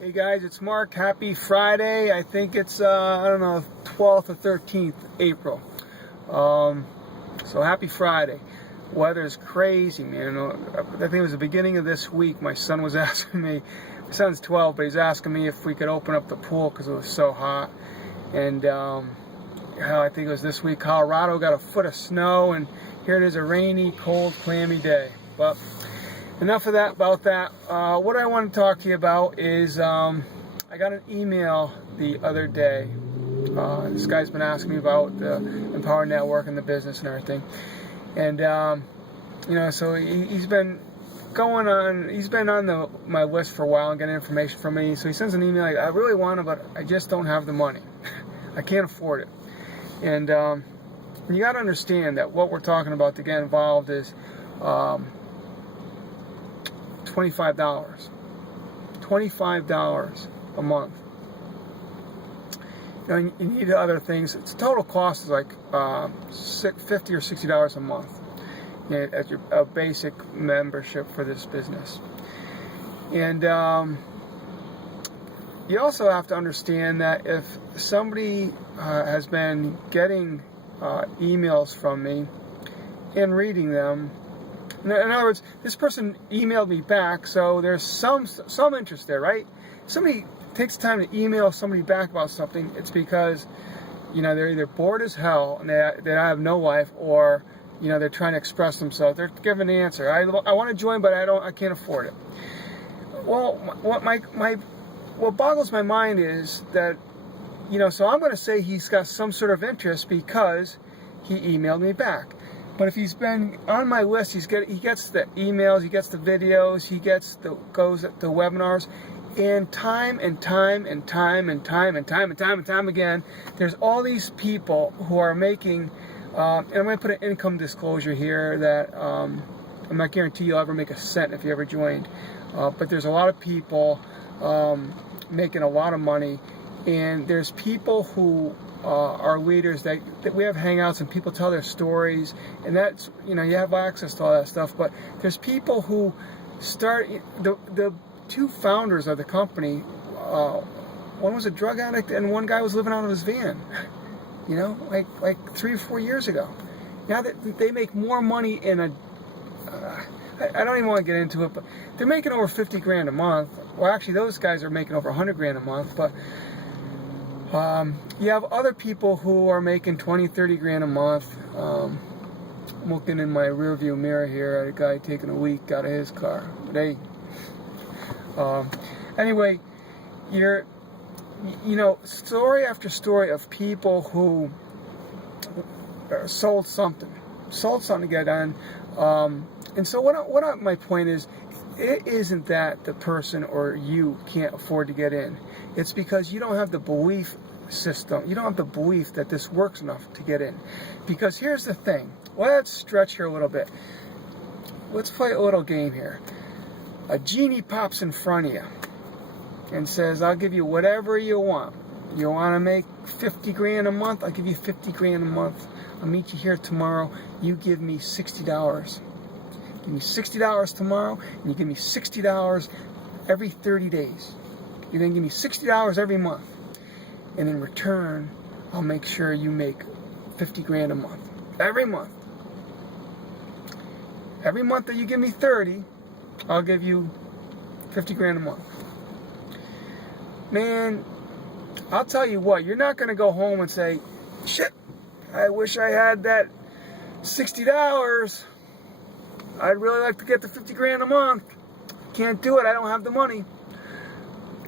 Hey guys, it's Mark. Happy Friday. I think it's, I don't know, 12th or 13th April. So happy Friday. Weather is crazy, man. I think it was the beginning of this week. My son was asking me, my son's 12, but he's asking me if we could open up the pool because it was so hot. And I think it was this week, Colorado got a foot of snow, and here it is, a rainy, cold, clammy day. But enough of that about that. What I want to talk to you about is I got an email the other day. This guy's been asking me about the Empower Network and the business and everything. And, so he's been going on, he's been on my list for a while and getting information from me. So he sends an email like, I really want it, but I just don't have the money. I can't afford it. And you got to understand that what we're talking about to get involved is $25 a month. You need other things. Its total cost is like $50 or $60 a month at your basic membership for this business. And you also have to understand that if somebody has been getting emails from me and reading them, in other words, this person emailed me back, so there's some interest there, right? Somebody takes time to email somebody back about something, it's because, they're either bored as hell and they have no life, or, they're trying to express themselves. They're giving an answer. I want to join, but I can't afford it. Well, what boggles my mind is that, so I'm going to say he's got some sort of interest because he emailed me back. But if he's been on my list, he gets the emails, he gets the videos, he goes to webinars, and time again, there's all these people who are making, and I'm going to put an income disclosure here that I'm not guarantee you'll ever make a cent if you ever joined, but there's a lot of people making a lot of money, and there's people who are leaders that we have hangouts and people tell their stories, and that's, you have access to all that stuff. But there's people who start, the two founders of the company, one was a drug addict and one guy was living out of his van, like 3 or 4 years ago. Now that they make more money in I don't even want to get into it, but they're making over 50 grand a month. Well, actually those guys are making over 100 grand a month, but you have other people who are making 20, 30 grand a month. I'm looking in my rear view mirror here at a guy taking a leak out of his car. But hey, anyway, story after story of people who sold something to get done. And so my point is, it isn't that the person or you can't afford to get in. It's because you don't have the belief system. You don't have the belief that this works enough to get in. Because here's the thing. Let's stretch here a little bit. Let's play a little game here. A genie pops in front of you and says, I'll give you whatever you want. You want to make 50 grand a month? I'll give you 50 grand a month. I'll meet you here tomorrow. You give me $60. Give me $60 tomorrow, and you give me $60 every 30 days. You then give me $60 every month. And in return, I'll make sure you make 50 grand a month. Every month. Every month that you give me 30, I'll give you 50 grand a month. Man, I'll tell you what, you're not going to go home and say, shit, I wish I had that $60. I'd really like to get the 50 grand a month. Can't do it. I don't have the money.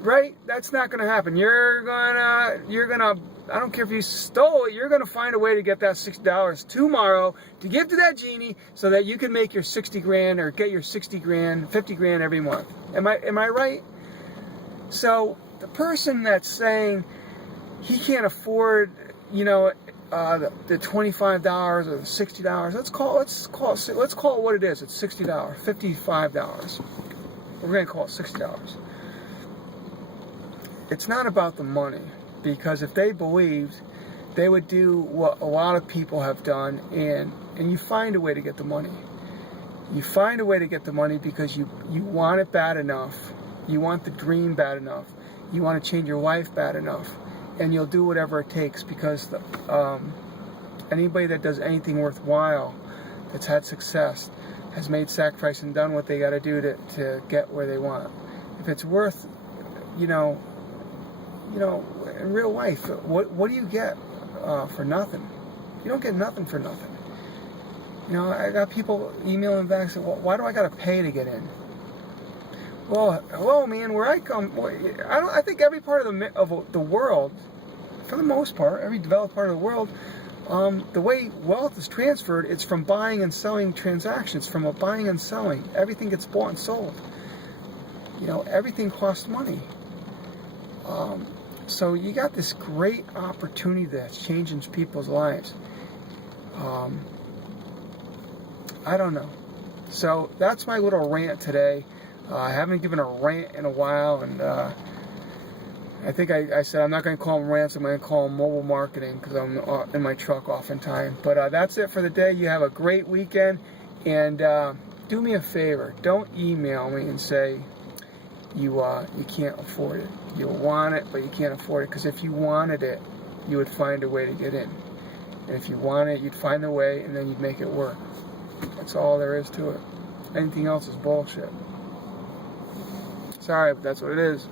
Right? That's not going to happen. You're gonna, I don't care if you stole it, you're going to find a way to get that $60 tomorrow to give to that genie so that you can make your 60 grand or get your 60 grand, 50 grand every month. Am I right? So the person that's saying he can't afford, the $25 or the $60. Let's call it what it is. It's $60, $55. We're going to call it $60. It's not about the money, because if they believed, they would do what a lot of people have done, and you find a way to get the money. You find a way to get the money because you want it bad enough You want the dream bad enough. You want to change your life bad enough. And you'll do whatever it takes, because anybody that does anything worthwhile, that's had success, has made sacrifice and done what they got to do to get where they want. If it's worth, in real life, what do you get for nothing? You don't get nothing for nothing. I got people emailing back and saying, well, why do I got to pay to get in? Well, hello, man. Where I come, I think every part of the world, for the most part, every developed part of the world, the way wealth is transferred, it's from buying and selling transactions, from a buying and selling. Everything gets bought and sold. Everything costs money. So you got this great opportunity that's changing people's lives. I don't know. So that's my little rant today. I haven't given a rant in a while, and I think I said I'm not going to call them rants, I'm going to call them mobile marketing, because I'm in my truck oftentimes. But that's it for the day. You have a great weekend, and do me a favor. Don't email me and say you can't afford it. You want it, but you can't afford it, because if you wanted it, you would find a way to get in. And if you want it, you'd find a way, and then you'd make it work. That's all there is to it. Anything else is bullshit. Sorry, but that's what it is.